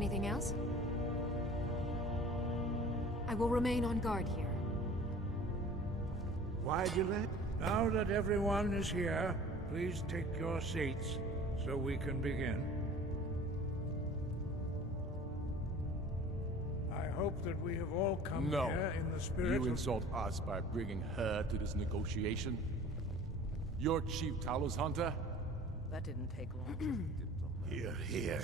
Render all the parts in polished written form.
Anything else? I will remain on guard here. Why'd you let? Now that everyone is here, please take your seats so we can begin. I hope that we have all come here in the spirit You of... insult us by bringing her to this negotiation? You're Chief Talos Hunter? That didn't take long. Here, here.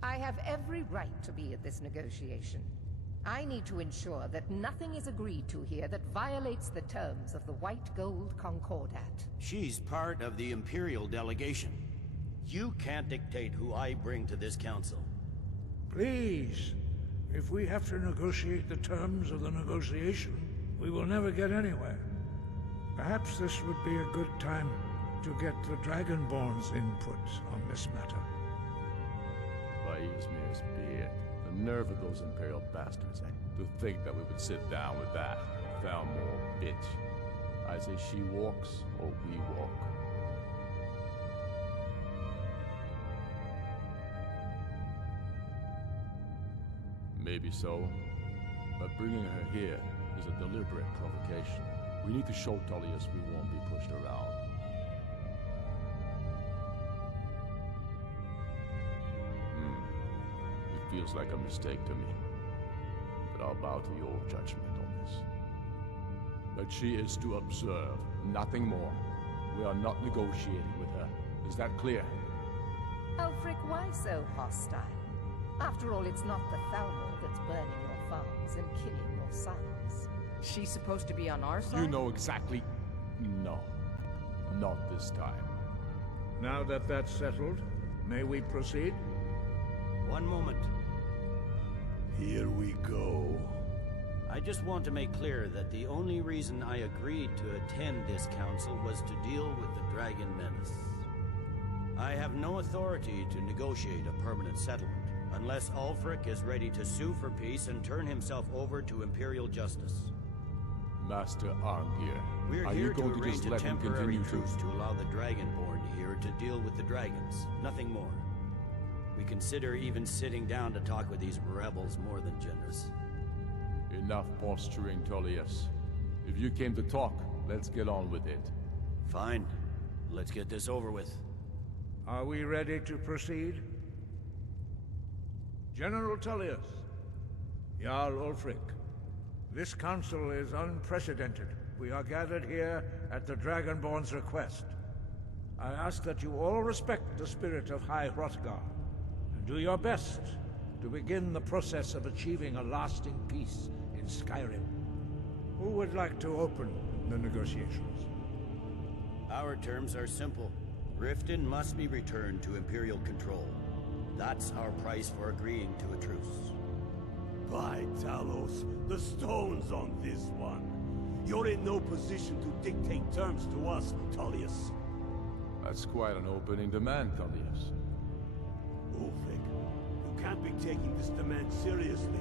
I have every right to be at this negotiation. I need to ensure that nothing is agreed to here that violates the terms of the White Gold Concordat. She's part of the Imperial delegation. You can't dictate who I bring to this council. Please, if we have to negotiate the terms of the negotiation, we will never get anywhere. Perhaps this would be a good time to get the Dragonborn's input on this matter. By Ysmir's beard. The nerve of those Imperial bastards, eh? To think that we would sit down with that Thalmor bitch. I say she walks, or we walk. Maybe so, but bringing her here is a deliberate provocation. We need to show Tullius we won't be pushed around. It feels like a mistake to me, but I'll bow to your judgment on this. But she is to observe, nothing more. We are not negotiating with her. Is that clear? Ulfric, why so hostile? After all, it's not the Thalmor that's burning your farms and killing your sons. She's supposed to be on our side? You know exactly... No. Not this time. Now that that's settled, may we proceed? One moment. Here we go. I just want to make clear that the only reason I agreed to attend this council was to deal with the Dragon Menace. I have no authority to negotiate a permanent settlement, unless Ulfric is ready to sue for peace and turn himself over to Imperial justice. Master Arngeir, We're are here you going to to arrange just a let him temporary continue truce to... to allow the Dragonborn here to deal with the dragons. Nothing more. We consider even sitting down to talk with these rebels more than generous. Enough posturing, Tullius. If you came to talk, let's get on with it. Fine. Let's get this over with. Are we ready to proceed? General Tullius, Jarl Ulfric, this council is unprecedented. We are gathered here at the Dragonborn's request. I ask that you all respect the spirit of High Hrothgar, and do your best to begin the process of achieving a lasting peace in Skyrim. Who would like to open the negotiations? Our terms are simple. Riften must be returned to Imperial control. That's our price for agreeing to a truce. By Talos, the stone's on this one. You're in no position to dictate terms to us, Tullius. That's quite an opening demand, Tullius. Ulfric, you can't be taking this demand seriously.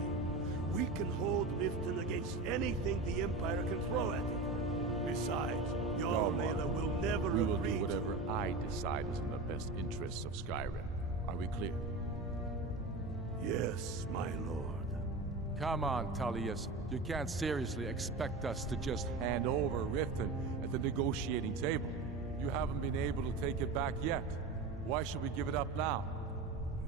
We can hold Riften against anything the Empire can throw at it. Besides, Jarl Mela will never agree. We will do whatever I decide is in the best interests of Skyrim. Are we clear? Yes, my lord. Come on, Tullius. You can't seriously expect us to just hand over Riften at the negotiating table. You haven't been able to take it back yet. Why should we give it up now?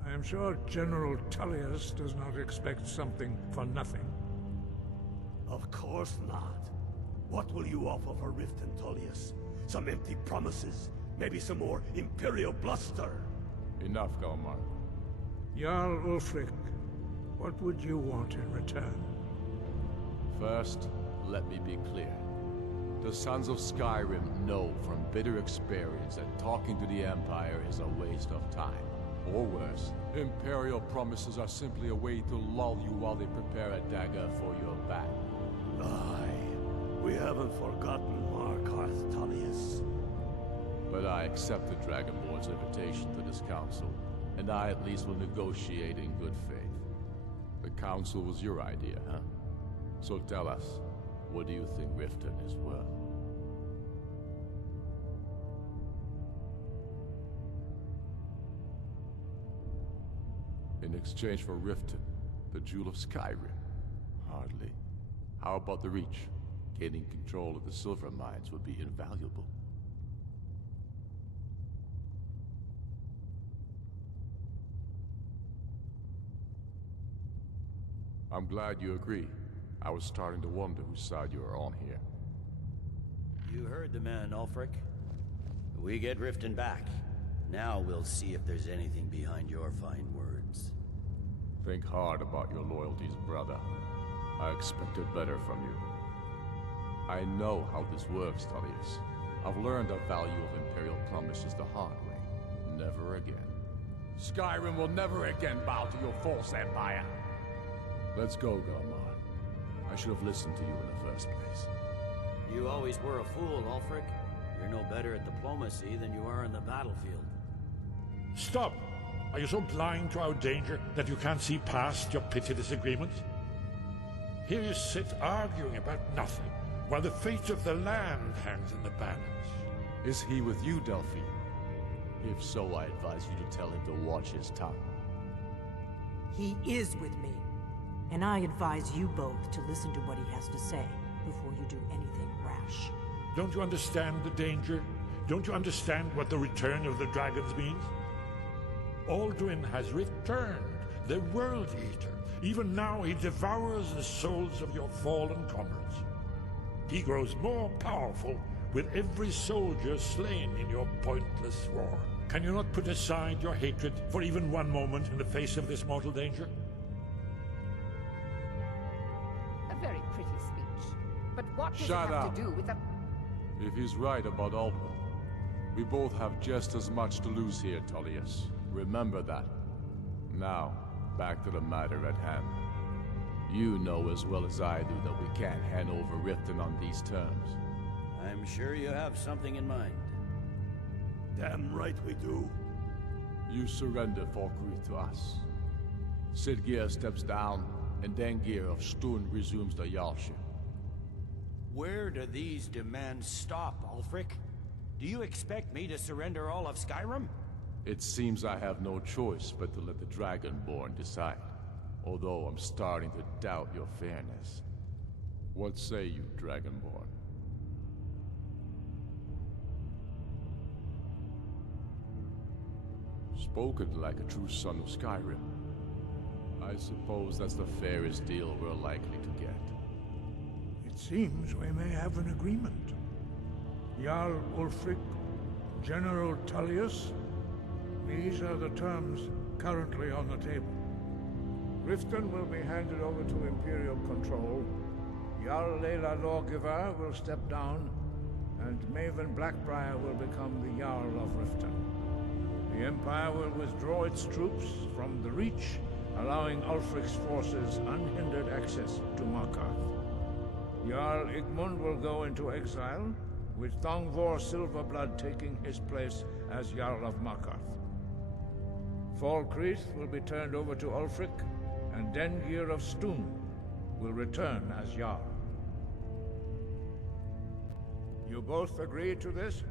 I am sure General Tullius does not expect something for nothing. Of course not. What will you offer for Riften, Tullius? Some empty promises? Maybe some more Imperial bluster? Enough, Galmar. Jarl Ulfric, what would you want in return? First, let me be clear. The Sons of Skyrim know from bitter experience that talking to the Empire is a waste of time. Or worse, Imperial promises are simply a way to lull you while they prepare a dagger for your back. Aye, we haven't forgotten Markarth, Tullius. But I accept the Dragonborn's invitation to this council, and I at least will negotiate in good faith. The council was your idea, huh? So tell us, what do you think Riften is worth? In exchange for Riften, the jewel of Skyrim? Hardly. How about the Reach? Gaining control of the silver mines would be invaluable. I'm glad you agree. I was starting to wonder whose side you are on here. You heard the man, Ulfric. We get Riften back. Now we'll see if there's anything behind your fine words. Think hard about your loyalties, brother. I expected better from you. I know how this works, Tullius. I've learned the value of Imperial promises the hard way. Never again. Skyrim will never again bow to your false empire. Let's go, Galmar. I should have listened to you in the first place. You always were a fool, Ulfric. You're no better at diplomacy than you are in the battlefield. Stop! Are you so blind to our danger that you can't see past your petty disagreements? Here you sit arguing about nothing, while the fate of the land hangs in the balance. Is he with you, Delphine? If so, I advise you to tell him to watch his tongue. He is with me. And I advise you both to listen to what he has to say before you do anything rash. Don't you understand the danger? Don't you understand what the return of the dragons means? Alduin has returned, the World Eater. Even now he devours the souls of your fallen comrades. He grows more powerful with every soldier slain in your pointless war. Can you not put aside your hatred for even one moment in the face of this mortal danger? A very pretty speech. But what does Shut it have up. to do with the... If he's right about Alduin, we both have just as much to lose here, Tullius. Remember that. Now, back to the matter at hand. You know as well as I do that we can't hand over Riften on these terms. I'm sure you have something in mind. Damn right we do. You surrender Falkreath to us. Sidgeir steps down, and Dengir of Stun resumes the Jarlship. Where do these demands stop, Ulfric? Do you expect me to surrender all of Skyrim? It seems I have no choice but to let the Dragonborn decide. Although I'm starting to doubt your fairness. What say you, Dragonborn? Spoken like a true son of Skyrim. I suppose that's the fairest deal we're likely to get. It seems we may have an agreement. Jarl Ulfric, General Tullius, these are the terms currently on the table. Riften will be handed over to Imperial control, Jarl Layla Lawgiver will step down, and Maven Blackbriar will become the Jarl of Riften. The Empire will withdraw its troops from the Reach, allowing Ulfric's forces unhindered access to Markarth. Jarl Igmund will go into exile, with Thongvor Silverblood taking his place as Jarl of Markarth. Falkreath will be turned over to Ulfric, and Dengir of Stun will return as Jarl. You both agree to this?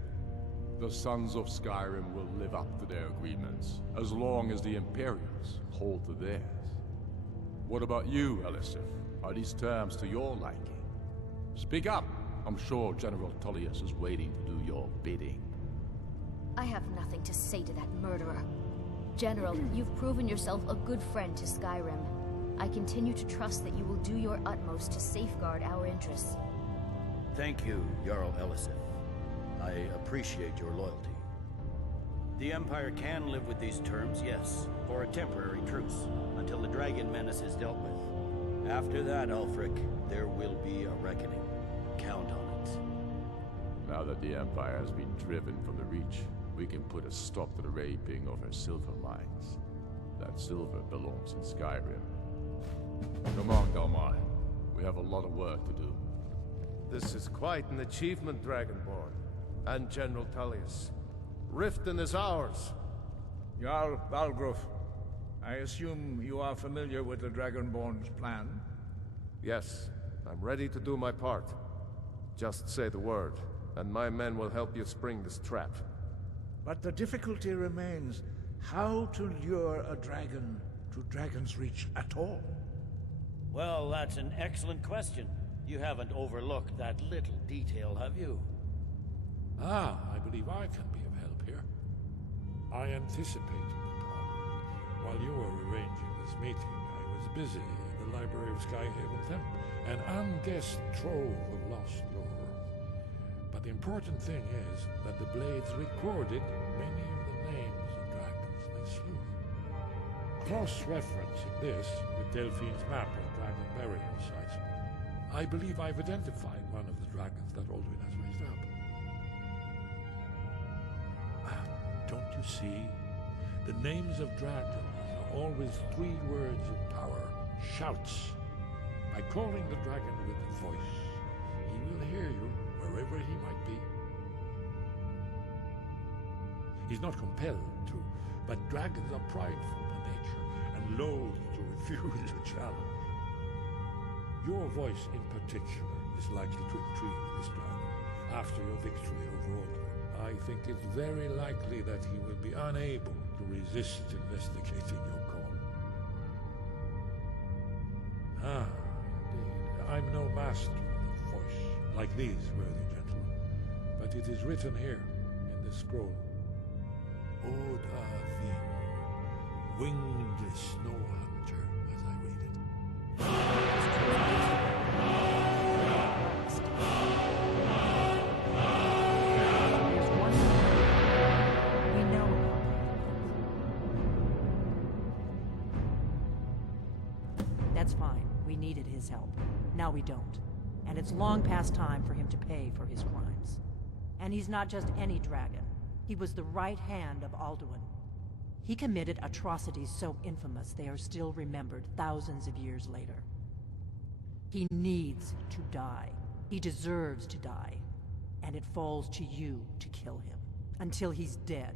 The Sons of Skyrim will live up to their agreements, as long as the Imperials hold to theirs. What about you, Elisif? Are these terms to your liking? Speak up! I'm sure General Tullius is waiting to do your bidding. I have nothing to say to that murderer. General, you've proven yourself a good friend to Skyrim. I continue to trust that you will do your utmost to safeguard our interests. Thank you, Jarl Elisif. I appreciate your loyalty. The Empire can live with these terms, yes, for a temporary truce, until the Dragon Menace is dealt with. After that, Ulfric, there will be a reckoning. Count on it. Now that the Empire has been driven from the Reach, we can put a stop to the raping of her silver mines. That silver belongs in Skyrim. Come on, Galmar. We have a lot of work to do. This is quite an achievement, Dragonborn. And General Tullius. Riften is ours. Jarl Balgruuf, I assume you are familiar with the Dragonborn's plan? Yes, I'm ready to do my part. Just say the word, and my men will help you spring this trap. But the difficulty remains how to lure a dragon to Dragon's Reach at all? Well, that's an excellent question. You haven't overlooked that little detail, have you? Ah, I believe I can be of help here. I anticipated the problem. While you were arranging this meeting, I was busy in the library of Skyhaven Temple, an unguessed trove of lost lore. But the important thing is that the Blades recorded many of the names of dragons they slew. Cross-referencing this with Delphine's map of dragon burial sites, I believe I've identified one of the dragons that Alduin has raised up. Don't you see? The names of dragons are always 3 words of power, shouts. By calling the dragon with a voice, he will hear you wherever he might be. He's not compelled to, but dragons are prideful by nature and loath to refuse a challenge. Your voice in particular is likely to intrigue this dragon after your victory over Alduin. I think it's very likely that he will be unable to resist investigating your call. Ah, indeed. I'm no master of the voice, like these worthy gentlemen, but it is written here in the scroll. Dovahkiin, winged snow hunter, as I read it. That's fine. We needed his help. Now we don't. And it's long past time for him to pay for his crimes. And he's not just any dragon. He was the right hand of Alduin. He committed atrocities so infamous they are still remembered thousands of years later. He needs to die. He deserves to die. And it falls to you to kill him. Until he's dead,